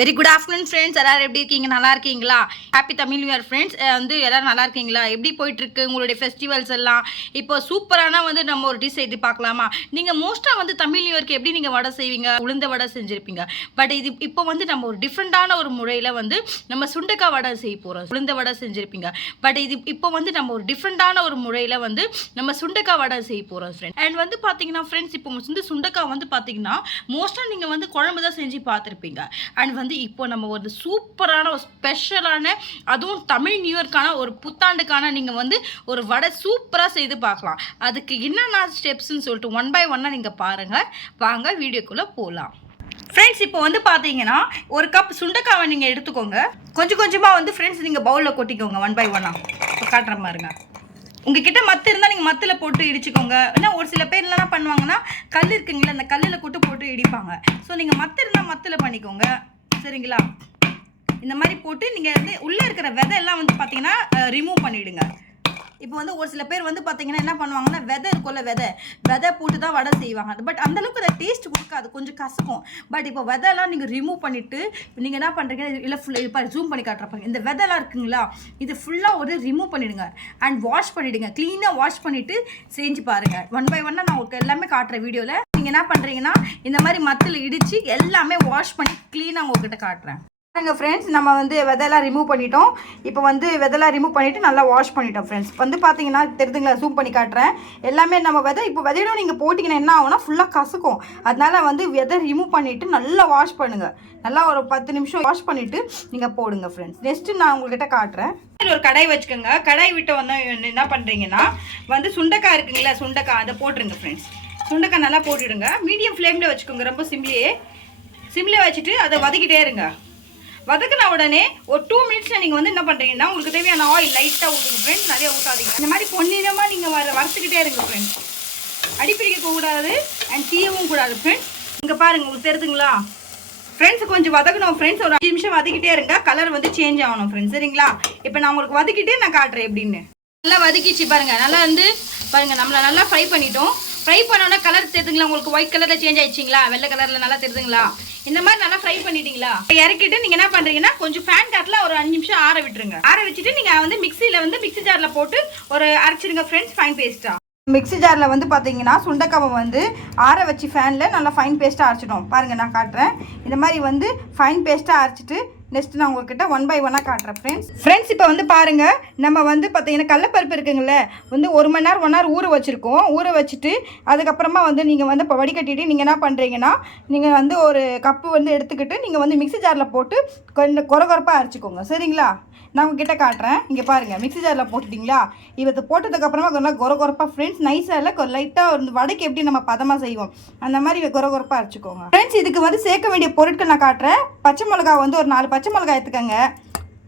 Very good afternoon friends எல்லாரும் எப்படி இருக்கீங்க? நல்லா இருக்கீங்களா? Happy Tamil new year friends வந்து எல்லாரும் நல்லா இருக்கீங்களா? எப்படி போயிட்டு இருக்கு உங்களுடைய ஃபெஸ்டிவல்ஸ் எல்லாம்? இப்போ சூப்பரான வந்து நம்ம ஒரு டிஷ் செய்து பார்க்கலாமா? நீங்கள் மோஸ்ட்டாக வந்து தமிழ் நியூ இயர்க்கு எப்படி நீங்கள் வடை செய்வீங்க? உளுந்த வடை செஞ்சுருப்பீங்க. பட் இது இப்போ வந்து நம்ம ஒரு டிஃப்ரெண்ட்டான ஒரு முறையில் வந்து நம்ம சுண்டக்காய் வடை செய்ய போகிறோம் உளுந்த வடை செஞ்சுருப்பீங்க. பட் இது இப்போ வந்து நம்ம ஒரு டிஃப்ரெண்ட்டான ஒரு முறையில் வந்து நம்ம சுண்டக்காய் வடை செய்ய போகிறோம் ஃப்ரெண்ட் அண்ட் வந்து பார்த்தீங்கன்னா ஃப்ரெண்ட்ஸ் இப்போ வந்து சுண்டக்காய் வந்து பார்த்தீங்கன்னா மோஸ்ட்டாக நீங்கள் வந்து குழம்பு தான் செஞ்சு பார்த்துருப்பீங்க. அண்ட் வந்து இப்போ நம்ம ஒரு சூப்பரான ஒரு ஸ்பெஷலான அதுவும் தமிழ் நியூ இயர்க்கான ஒரு புத்தாண்டுக்கான நீங்கள் வந்து ஒரு வடை சூப்பராக செய்து பார்க்கலாம். அதுக்கு என்னென்ன ஸ்டெப்ஸ்ன்னு சொல்லிட்டு ஒன் பை ஒன்னாக நீங்கள் பாருங்கள் வாங்க வீடியோக்குள்ளே போகலாம் ஃப்ரெண்ட்ஸ் இப்போ வந்து பார்த்தீங்கன்னா ஒரு கப் சுண்டைக்காவை நீங்கள் எடுத்துக்கோங்க. கொஞ்சம் கொஞ்சமாக வந்து ஃப்ரெண்ட்ஸ் நீங்கள் பவுலில் கொட்டிக்கோங்க ஒன் பை ஒன்னாக இப்போ காட்டுற மாதிரிங்க உங்ககிட்ட மத்து இருந்தால் நீங்கள் மத்தில் போட்டு இடிச்சுக்கோங்க. ஏன்னா ஒரு சில பேர் என்ன பண்ணுவாங்கன்னா கல் இருக்குங்களா அந்த கல்லில் கொட்டு போட்டு இடிப்பாங்க. ஸோ நீங்கள் மத்து இருந்தால் மத்தில் பண்ணிக்கோங்க. சரிங்களா? இந்த மாதிரி போட்டு நீங்கள் வந்து உள்ளே இருக்கிற விதை எல்லாம் வந்து பார்த்தீங்கன்னா ரிமூவ் பண்ணிவிடுங்க இப்போ வந்து ஒரு சில பேர் வந்து பார்த்தீங்கன்னா என்ன பண்ணுவாங்கன்னா விதை இருக்கும்ல விதை. விதை போட்டு தான் வடை செய்வாங்க. பட் அந்தளவுக்கு அதை டேஸ்ட் கொடுக்காது. கொஞ்சம் கசக்கும். பட் இப்போ விதைலாம் நீங்கள் ரிமூவ் பண்ணிவிட்டு நீங்கள் என்ன பண்ணுறீங்க இல்லை ஃபுல் இப்போ ஜூம் பண்ணி காட்டுறப்பாங்க இந்த விதைலாம் இருக்குங்களா இது ஃபுல்லாக ஒரு ரிமூவ் பண்ணிவிடுங்க அண்ட் வாஷ் பண்ணிவிடுங்க க்ளீனாக வாஷ் பண்ணிவிட்டு செஞ்சு பாருங்கள் ஒன் பை ஒன்னாக நான் உங்களுக்கு எல்லாமே காட்டுறேன் வீடியோவில் நீங்கள் என்ன பண்ணுறீங்கன்னா இந்த மாதிரி மத்தில் இடித்து எல்லாமே வாஷ் பண்ணி க்ளீனாக உங்ககிட்ட காட்டுறேன். பாருங்கள் ஃப்ரெண்ட்ஸ் நம்ம வந்து விதையெல்லாம் ரிமூவ் பண்ணிட்டோம். இப்போ வந்து விதையெல்லாம் ரிமூவ் பண்ணிவிட்டு நல்லா வாஷ் பண்ணிட்டோம் ஃப்ரெண்ட்ஸ் வந்து பார்த்தீங்கன்னா தெரிதுங்களா ஜூம் பண்ணி காட்டுறேன். எல்லாமே நம்ம விதை இப்போ விதையிலும் நீங்கள் போட்டிங்கன்னா என்ன ஆகும்னா ஃபுல்லாக கசுக்கும். அதனால் வந்து விதை ரிமூவ் பண்ணிவிட்டு நல்லா வாஷ் பண்ணுங்கள் நல்லா ஒரு பத்து நிமிஷம் வாஷ் பண்ணிவிட்டு நீங்கள் போடுங்க ஃப்ரெண்ட்ஸ் நெக்ஸ்ட்டு நான் உங்கள்கிட்ட காட்டுறேன். ஒரு கடாய் வச்சுக்கோங்க. கடாய் விட்டு வந்து என்ன பண்ணுறீங்கன்னா வந்து சுண்டைக்காய் இருக்குங்களா சுண்டைக்காய் அதை போட்டுருங்க ஃப்ரெண்ட்ஸ் சுண்டைக்காய் நல்லா போட்டுடுங்க. மீடியம் ஃப்ளேமில் வச்சுக்கோங்க ரொம்ப சிம்லியே சிம்லேயே வச்சுட்டு அதை வதக்கிட்டே இருங்க. வதக்கின உடனே ஒரு டூ மினிட்ஸில் நீங்கள் வந்து என்ன பண்ணுறீங்கன்னா உங்களுக்கு தேவையான ஆயில் லைட்டாக ஊற்றுங்க ஃப்ரெண்ட்ஸ் நிறைய ஊற்றாதீங்க இந்த மாதிரி பொன்னிறமாக நீங்கள் வர வறுத்துக்கிட்டே இருங்க ஃப்ரெண்ட்ஸ் அடிப்பிடிக்க கூடாது அண்ட் தீயவும் கூடாது ஃப்ரெண்ட்ஸ் இங்கே பாருங்கள் உங்களுக்கு தெரியுதுங்களா ஃப்ரெண்ட்ஸ் கொஞ்சம் வதக்கணும் ஃப்ரெண்ட்ஸ் ஒரு அஞ்சு நிமிஷம் வதக்கிட்டே இருங்க. கலர் வந்து சேஞ்ச் ஆகணும் ஃப்ரெண்ட்ஸ் சரிங்களா? இப்போ நான் உங்களுக்கு வதக்கிட்டே நான் காட்டுறேன் எப்படின்னு. நல்லா வதக்கிச்சு பாருங்கள் நல்லா வந்து பாருங்கள் நம்மளை நல்லா ஃப்ரை பண்ணிட்டோம். ஃப்ரை பண்ணோன்னா கலர் தெரியுதுங்களா? உங்களுக்கு ஒயிட் கலரில் சேஞ்ச் ஆயிடுச்சிங்களா? வெள்ளை கலரில் நல்லா தெரியுதுங்களா? இந்த மாதிரி நல்லா ஃப்ரை பண்ணிட்டீங்களா? இறக்கிட்டு நீங்கள் என்ன பண்ணுறீங்கன்னா கொஞ்சம் ஃபேன் காட்டில் ஒரு அஞ்சு நிமிஷம் ஆற விட்டுருங்க. ஆற வச்சுட்டு நீங்கள் வந்து மிக்சியில் வந்து மிக்ஸி ஜாரில் போட்டு ஒரு அரைச்சிடுங்க ஃப்ரெண்ட்ஸ் ஃபைன் பேஸ்ட்டாக மிக்ஸி ஜாரில் வந்து பார்த்தீங்கன்னா சுண்டக்காவை வந்து ஆற வச்சு ஃபேனில் நல்லா ஃபைன் பேஸ்ட்டாக அரைச்சிடும் பாருங்கள் நான் காட்டுறேன். இந்த மாதிரி வந்து ஃபைன் பேஸ்ட்டாக அரைச்சிட்டு நெக்ஸ்ட் நான் உங்ககிட்ட ஒன் பை ஒன்னாக காட்டுறேன் ஃப்ரெண்ட்ஸ் ஃப்ரெண்ட்ஸ் இப்போ வந்து பாருங்கள் நம்ம வந்து பார்த்தீங்கன்னா கடலப்பருப்பு இருக்குங்களே வந்து ஒரு மணி நேரம் ஒன் ஹவர் ஊற வச்சுருக்கோம். ஊற வச்சுட்டு அதுக்கப்புறமா வந்து நீங்கள் வந்து இப்போ வடிகட்டிட்டு நீங்கள் என்ன பண்ணுறீங்கன்னா நீங்கள் வந்து ஒரு கப்பு வந்து எடுத்துக்கிட்டு நீங்கள் வந்து மிக்ஸி ஜாரில் போட்டு கொஞ்சம் குறகுறப்பாக அரைச்சிக்கோங்க. சரிங்களா? நான் உங்ககிட்ட காட்டுறேன். இங்கே பாருங்கள் மிக்ஸி ஜாரில் போட்டுட்டிங்களா? இவத்தை போட்டதுக்கப்புறமா கொஞ்சம் குற குறப்பாக ஃப்ரெண்ட்ஸ் நைஸாக இல்லை லைட்டாக வந்து வடைக்கு எப்படி நம்ம பதமாக செய்வோம்? அந்த மாதிரி குற குறப்பாக அரைச்சிக்கோங்க. ஃப்ரெண்ட்ஸ் இதுக்கு வந்து சேர்க்க வேண்டிய பொருட்கள் நான் காட்டுறேன். பச்சை மிளகா வந்து ஒரு நாலு பச்சை மிளகா எடுத்துக்கோங்க.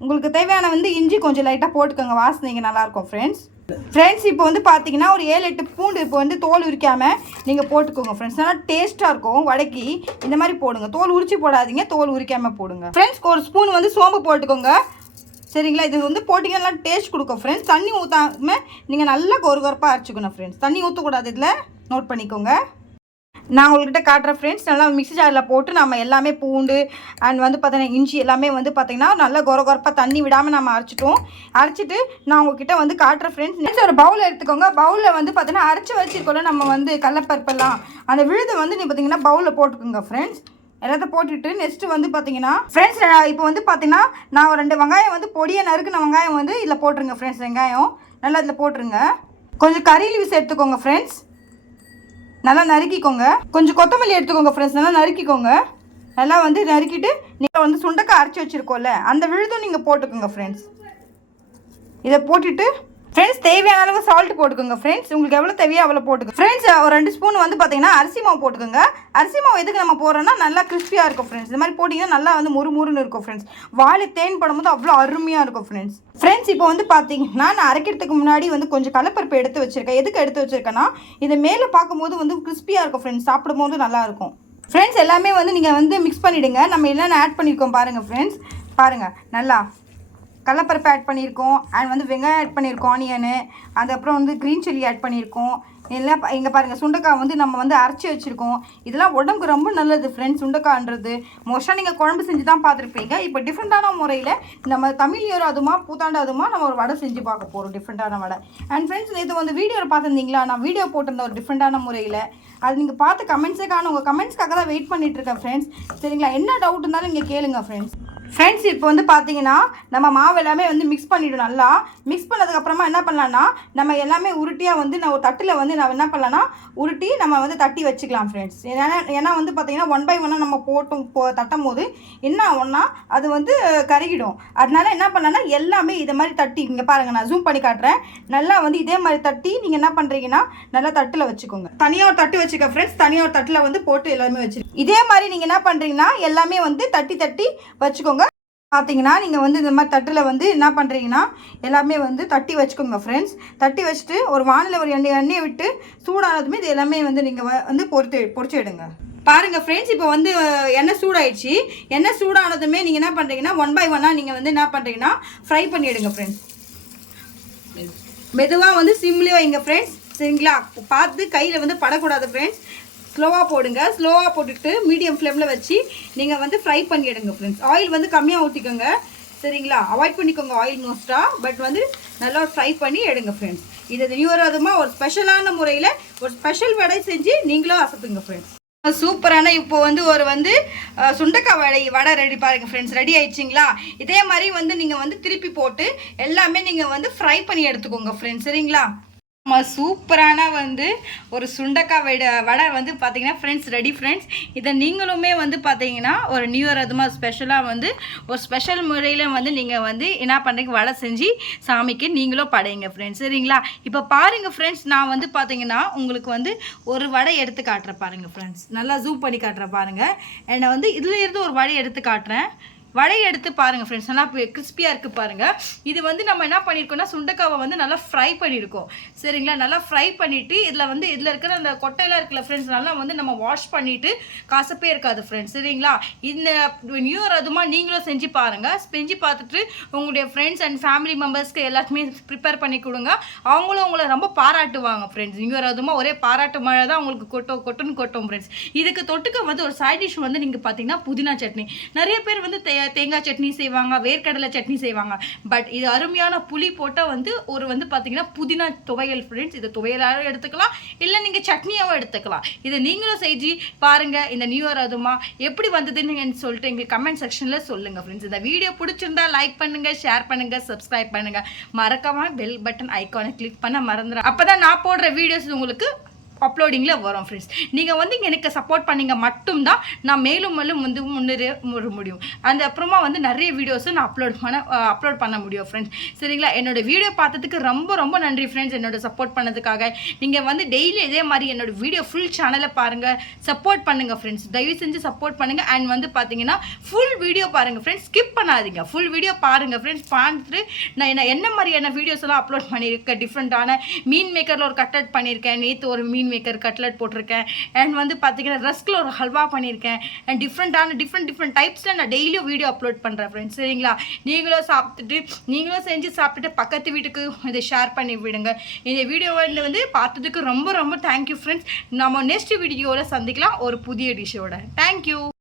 உங்களுக்கு தேவையான வந்து இஞ்சி கொஞ்சம் லைட்டாக போட்டுக்கோங்க. வாசனைங்க நல்லாயிருக்கும் ஃப்ரெண்ட்ஸ் ஃப்ரெண்ட்ஸ் இப்போ வந்து பார்த்தீங்கன்னா ஒரு ஏழு எட்டு பூண்டு இப்போ வந்து தோல் உரிக்காமல் நீங்கள் போட்டுக்கோங்க ஃப்ரெண்ட்ஸ் நல்லா டேஸ்ட்டாக இருக்கும் வடக்கி. இந்த மாதிரி போடுங்க. தோல் உரிச்சு போடாதீங்க தோல் உரிக்காமல் போடுங்க. ஃப்ரெண்ட்ஸ் ஒரு ஸ்பூன் வந்து சோம்பு போட்டுக்கோங்க. சரிங்களா? இது வந்து போட்டிங்கெல்லாம் டேஸ்ட் கொடுக்கும் ஃப்ரெண்ட்ஸ் தண்ணி ஊற்றாம நீங்கள் நல்லா கொருகொரப்பாக அரைச்சிக்கணும் ஃப்ரெண்ட்ஸ் தண்ணி ஊற்றக்கூடாது இதில். நோட் பண்ணிக்கோங்க. நான் உங்கள்கிட்ட காட்டுறேன் ஃப்ரெண்ட்ஸ் நல்லா மிக்ஸி ஜாரில் போட்டு நம்ம எல்லாமே பூண்டு அண்ட் வந்து பார்த்தீங்கன்னா இஞ்சி எல்லாமே வந்து பார்த்திங்கன்னா நல்லா கொரகொரப்பாக தண்ணி விடாமல் நம்ம அரைச்சிட்டோம். அரைச்சிட்டு நான் உங்ககிட்ட வந்து காட்டுறேன் ஃப்ரெண்ட்ஸ் நெக்ஸ்ட் ஒரு பவுல் எடுத்துக்கோங்க. பவுலில் வந்து பார்த்தீங்கன்னா அரைச்சி வச்சிருக்கோம்ல நம்ம வந்து கடலப்பருப்பெல்லாம். அந்த விழுதை வந்து நீ பார்த்தீங்கன்னா பவுலில் போட்டுக்கோங்க ஃப்ரெண்ட்ஸ் எல்லாத்தையும் போட்டுட்டு நெக்ஸ்ட்டு வந்து பார்த்தீங்கன்னா ஃப்ரெண்ட்ஸ் இப்போ வந்து பார்த்தீங்கன்னா நான் ஒரு ரெண்டு வெங்காயம் வந்து பொடியை நறுக்குன வெங்காயம் வந்து இதில் போட்டுருங்க ஃப்ரெண்ட்ஸ் வெங்காயம். நல்லா இதில் போட்டுருங்க. கொஞ்சம் கறி லீவ்ஸ் எடுத்துக்கோங்க ஃப்ரெண்ட்ஸ் நல்லா நறுக்கிக்கோங்க. கொஞ்சம் கொத்தமல்லி எடுத்துக்கோங்க ஃப்ரெண்ட்ஸ் நல்லா நறுக்கிக்கோங்க. நல்லா வந்து நறுக்கிட்டு நீங்கள் வந்து சுண்டக்காய் அரைச்சி வச்சுருக்கோம்ல அந்த விழுதும் நீங்கள் போட்டுக்கோங்க ஃப்ரெண்ட்ஸ் இதை போட்டுட்டு ஃப்ரெண்ட்ஸ் தேவையான அளவு சால்ட் போட்டுக்கோங்க ஃப்ரெண்ட்ஸ் உங்களுக்கு எவ்வளோ தேவையோ அவ்வளோ போட்டுக்கோங்க. ஃப்ரெண்ட்ஸ் ஒரு ரெண்டு ஸ்பூன் வந்து பார்த்தீங்கன்னா அரிசி மாவு போட்டுக்கோங்க. அரிசி மாவு எதுக்கு நம்ம போடுறோம்னா நல்லா கிறிஸ்பியாக இருக்கும் ஃப்ரெண்ட்ஸ் இந்த மாதிரி போட்டிங்கன்னா நல்லா வந்து முறு முறுன்னு இருக்கும் ஃப்ரெண்ட்ஸ் வாழை தேன் போடும்போது அவ்வளோ அருமையாக இருக்கும் ஃப்ரெண்ட்ஸ் ஃப்ரெண்ட்ஸ் இப்போ வந்து பார்த்தீங்கன்னா நான் அரைக்கிறதுக்கு முன்னாடி வந்து கொஞ்சம் கலப்பருப்பு எடுத்து வச்சிருக்கேன். எதுக்கு எடுத்து வச்சிருக்கேன்னா இதை மேலே பார்க்கும்போது வந்து கிறிஸ்பியாக இருக்கும் ஃப்ரெண்ட்ஸ் சாப்பிடும்போது நல்லா இருக்கும். ஃப்ரெண்ட்ஸ் எல்லாமே வந்து நீங்கள் வந்து மிக்ஸ் பண்ணிவிடுங்க நம்ம என்னென்ன ஆட் பண்ணியிருக்கோம் பாருங்கள் ஃப்ரெண்ட்ஸ் பாருங்கள் நல்லா கடலப்பருப்பு ஆட் பண்ணியிருக்கோம். அண்ட் வந்து வெங்காயம் ஆட் பண்ணியிருக்கோம் ஆனியனு அதுக்கப்புறம் வந்து க்ரீன் சில்லி ஆட் பண்ணியிருக்கோம். எல்லாம் பா- பாருங்கள் பாருங்க சுண்டைக்காய் வந்து நம்ம வந்து அரைச்சி வச்சுருக்கோம். இதெல்லாம் உடம்புக்கு ரொம்ப நல்லது ஃப்ரெண்ட்ஸ் சுண்டைக்காய்ன்றது. மோஸ்ட்டாக நீங்கள் குழம்பு செஞ்சு தான் பார்த்துருப்பீங்க. இப்போ டிஃப்ரெண்ட்டான முறையில் நம்ம தமிழ் இயர் அதுமா பூத்தாண்டு அதுமா நம்ம ஒரு வடை செஞ்சு பார்க்க போகிறோம் டிஃப்ரெண்ட்டான வடை. அண்ட் ஃப்ரெண்ட்ஸ் நேற்று வந்து வீடியோவில் பார்த்துருந்தீங்களா? நான் வீடியோ போட்டிருந்தேன் ஒரு டிஃப்ரெண்ட்டான முறையில். அது நீங்கள் பார்த்து கமெண்ட்ஸே காணும் உங்கள் கமெண்ட்ஸ்க்காக தான் வெயிட் பண்ணிகிட்ருக்கேன் இருக்கேன் ஃப்ரெண்ட்ஸ் சரிங்களா? என்ன டவுட் இருந்தாலும் நீங்கள் கேளுங்க ஃப்ரெண்ட்ஸ் ஃப்ரெண்ட்ஸ் இப்போ வந்து பார்த்தீங்கன்னா நம்ம மாவு எல்லாமே வந்து மிக்ஸ் பண்ணிவிடும் நல்லா. மிக்ஸ் பண்ணதுக்கப்புறமா என்ன பண்ணலான்னா நம்ம எல்லாமே உருட்டியாக வந்து நான் ஒரு தட்டில் வந்து நான் என்ன பண்ணலான்னா உருட்டி நம்ம வந்து தட்டி வச்சுக்கலாம் ஃப்ரெண்ட்ஸ் ஏன்னா ஏன்னா வந்து பார்த்தீங்கன்னா ஒன் பை ஒன்னாக நம்ம போட்டும் போ தட்டும் போது என்ன ஆகும்னா அது வந்து கருகிடும். அதனால என்ன பண்ணலான்னா எல்லாமே இதை மாதிரி தட்டி இங்கே பாருங்கள் நான் ஜூம் பண்ணி காட்டுறேன். நல்லா வந்து இதே மாதிரி தட்டி நீங்கள் என்ன பண்ணுறீங்கன்னா நல்லா தட்டில் வச்சுக்கோங்க. தனியாக ஒரு தட்டு வச்சுக்க ஃப்ரெண்ட்ஸ் தனியாக ஒரு தட்டில் வந்து போட்டு எல்லாமே வச்சுருக்கோம் இதே மாதிரி நீங்கள் என்ன பண்ணுறீங்கன்னா எல்லாமே வந்து தட்டி தட்டி வச்சுக்கோங்க. பார்த்தீங்கன்னா நீங்கள் வந்து இந்த மாதிரி தட்டில் வந்து என்ன பண்ணுறீங்கன்னா எல்லாமே வந்து தட்டி வச்சுக்கோங்க ஃப்ரெண்ட்ஸ் தட்டி வச்சுட்டு ஒரு வானிலை ஒரு எண்ணெய் எண்ணெயை விட்டு சூடானதுமே இது எல்லாமே வந்து நீங்கள் வந்து பொறுத்து பொறிச்சு எடுங்க. பாருங்கள் ஃப்ரெண்ட்ஸ் இப்போ வந்து எண்ணெய் சூடாயிடுச்சு. எண்ணெய் சூடானதுமே நீங்கள் என்ன பண்ணுறீங்கன்னா ஒன் பை ஒன்னாக நீங்கள் வந்து என்ன பண்ணுறீங்கன்னா ஃப்ரை பண்ணிவிடுங்க ஃப்ரெண்ட்ஸ் மெதுவாக வந்து சிம்லேயே வைங்க ஃப்ரெண்ட்ஸ் சரிங்களா? பார்த்து கையில் வந்து படக்கூடாது ஃப்ரெண்ட்ஸ் ஸ்லோவாக போடுங்க. ஸ்லோவாக போட்டுட்டு மீடியம் ஃப்ளேமில் வச்சு நீங்கள் வந்து ஃப்ரை பண்ணி எடுங்க ஃப்ரெண்ட்ஸ் ஆயில் வந்து கம்மியாக ஊற்றிக்கோங்க சரிங்களா? அவாய்ட் பண்ணிக்கோங்க ஆயில் மோஸ்ட்டாக பட் வந்து நல்லா ஃப்ரை பண்ணி எடுங்க ஃப்ரெண்ட்ஸ் இது நியூரதமாக ஒரு ஸ்பெஷலான முறையில் ஒரு ஸ்பெஷல் வடை செஞ்சு நீங்களும் அசத்துங்க ஃப்ரெண்ட்ஸ் சூப்பரான இப்போ வந்து ஒரு வந்து சுண்டக்காய் வடை வடை ரெடி பாருங்கள் ஃப்ரெண்ட்ஸ் ரெடி ஆயிடுச்சிங்களா? இதே மாதிரி வந்து நீங்கள் வந்து திருப்பி போட்டு எல்லாமே நீங்கள் வந்து ஃப்ரை பண்ணி எடுத்துக்கோங்க ஃப்ரெண்ட்ஸ் சரிங்களா? நம்ம சூப்பரான வந்து ஒரு சுண்டக்காய் வடை வடை வந்து பார்த்தீங்கன்னா ஃப்ரெண்ட்ஸ் ரெடி ஃப்ரெண்ட்ஸ் இதை நீங்களுமே வந்து பார்த்தீங்கன்னா ஒரு நியூ இயர் அதுமா ஸ்பெஷலாக வந்து ஒரு ஸ்பெஷல் முறையில் வந்து நீங்கள் வந்து என்ன பண்ணுறீங்க வடை செஞ்சு சாமிக்கு நீங்களும் படையுங்க ஃப்ரெண்ட்ஸ் சரிங்களா? இப்போ பாருங்கள் ஃப்ரெண்ட்ஸ் நான் வந்து பார்த்தீங்கன்னா உங்களுக்கு வந்து ஒரு வடை எடுத்து காட்டுறேன் பாருங்கள் ஃப்ரெண்ட்ஸ் நல்லா ஜூம் பண்ணி காட்டுறேன் பாருங்கள் என்னை வந்து இதுலேருந்து ஒரு வடை எடுத்து காட்டுறேன். வடையை எடுத்து பாருங்கள் ஃப்ரெண்ட்ஸ் நல்லா கிறிஸ்பியாக இருக்குது பாருங்கள் இது வந்து நம்ம என்ன பண்ணியிருக்கோம்னா சுண்டைக்காவை வந்து நல்லா ஃப்ரை பண்ணியிருக்கோம் சரிங்களா? நல்லா ஃப்ரை பண்ணிவிட்டு இதில் வந்து இதில் இருக்கிற அந்த கொட்டையெல்லாம் இருக்குல்ல ஃப்ரெண்ட்ஸ் நல்லா வந்து நம்ம வாஷ் பண்ணிவிட்டு காசப்பே இருக்காது ஃப்ரெண்ட்ஸ் சரிங்களா? இந்த நியூ இயர் அதுமா நீங்களும் செஞ்சு பாருங்கள் செஞ்சு பார்த்துட்டு உங்களுடைய ஃப்ரெண்ட்ஸ் அண்ட் ஃபேமிலி மெம்பர்ஸ்க்கு எல்லாத்துக்குமே ப்ரிப்பேர் பண்ணி கொடுங்க. அவங்களும் உங்களை ரொம்ப பாராட்டுவாங்க ஃப்ரெண்ட்ஸ் நியூ இயர் அதுமா ஒரே பாராட்டு மழை தான் உங்களுக்கு கொட்டும் கொட்டுன்னு கொட்டும் ஃப்ரெண்ட்ஸ் இதுக்கு தொட்டுக்க வந்து ஒரு சைட் டிஷ் வந்து நீங்கள் பார்த்தீங்கன்னா புதினா சட்னி. நிறைய பேர் வந்து தே தேங்காய் சட்னி செய்வாங்க வேர்க்கடலை சட்னி செய்வாங்க. பட் இது அருமையான புளி போட்டால் வந்து ஒரு வந்து பார்த்தீங்கன்னா புதினா துவையல் ஃப்ரெண்ட்ஸ் இது துவையலாகவும் எடுத்துக்கலாம். இல்லை நீங்கள் சட்னியாகவும் எடுத்துக்கலாம். இதை நீங்களும் செஞ்சு பாருங்கள் இந்த நியூ இயர் அதுமா எப்படி வந்ததுன்னு சொல்லிட்டு எங்களுக்கு கமெண்ட் செக்ஷனில் சொல்லுங்கள் ஃப்ரெண்ட்ஸ் இந்த வீடியோ பிடிச்சிருந்தா லைக் பண்ணுங்கள் ஷேர் பண்ணுங்கள் சப்ஸ்கிரைப் பண்ணுங்கள் மறக்காமல் பெல் பட்டன் ஐக்கானை கிளிக் பண்ண மறந்துடும் அப்போ தான் நான் போடுற வீடியோஸ் உங்களுக்கு அப்லோடிங்கில் வரும் ஃப்ரெண்ட்ஸ் நீங்கள் வந்து எனக்கு சப்போர்ட் பண்ணீங்க மட்டும்தான் நான் மேலும் மேலும் வந்து முன்னேற முற முடியும். அந்த அப்புறமா வந்து நிறைய வீடியோஸை நான் அப்லோட் பண்ண அப்லோட் பண்ண முடியும் ஃப்ரெண்ட்ஸ் சரிங்களா? என்னோட வீடியோ பார்த்ததுக்கு ரொம்ப ரொம்ப நன்றி ஃப்ரெண்ட்ஸ் என்னோட சப்போர்ட் பண்ணதுக்காக. நீங்கள் வந்து டெய்லி இதே மாதிரி என்னோட வீடியோ ஃபுல் சேனலை பாருங்கள் சப்போர்ட் பண்ணுங்கள் ஃப்ரெண்ட்ஸ் தயவு செஞ்சு சப்போர்ட் பண்ணுங்கள் அண்ட் வந்து பார்த்தீங்கன்னா ஃபுல் வீடியோ பாருங்கள் ஃப்ரெண்ட்ஸ் ஸ்கிப் பண்ணாதீங்க. ஃபுல் வீடியோ பாருங்கள் ஃப்ரெண்ட்ஸ் பார்த்துட்டு நான் என்ன என்ன மாதிரியான வீடியோஸ் எல்லாம் அப்லோட் பண்ணியிருக்கேன் டிஃப்ரெண்ட்டான மீன் மேக்கரில் ஒரு கட்லட் பண்ணியிருக்கேன் நேற்று ஒரு மீன் மேக்கர் கட்லட் போட்டிருக்கேன். அண்ட் வந்து பார்த்தீங்கன்னா ரஸ்கில் ஒரு ஹல்வா பண்ணியிருக்கேன். அண்ட் டிஃப்ரெண்ட்டான டிஃப்ரெண்ட் டிஃப்ரெண்ட் டைப்ஸில் நான் டெய்லியும் வீடியோ அப்லோட் பண்ணுறேன் ஃப்ரெண்ட்ஸ் சரிங்களா? நீங்களும் சாப்பிட்டுட்டு நீங்களும் செஞ்சு சாப்பிட்டுட்டு பக்கத்து வீட்டுக்கு இதை ஷேர் பண்ணி விடுங்க. இந்த வீடியோ வந்து பார்த்ததுக்கு ரொம்ப ரொம்ப தேங்க்யூ ஃப்ரெண்ட்ஸ் நம்ம நெக்ஸ்ட் வீடியோவில் சந்திக்கலாம். ஒரு புதிய டிஷ்ஷோட தேங்க்யூ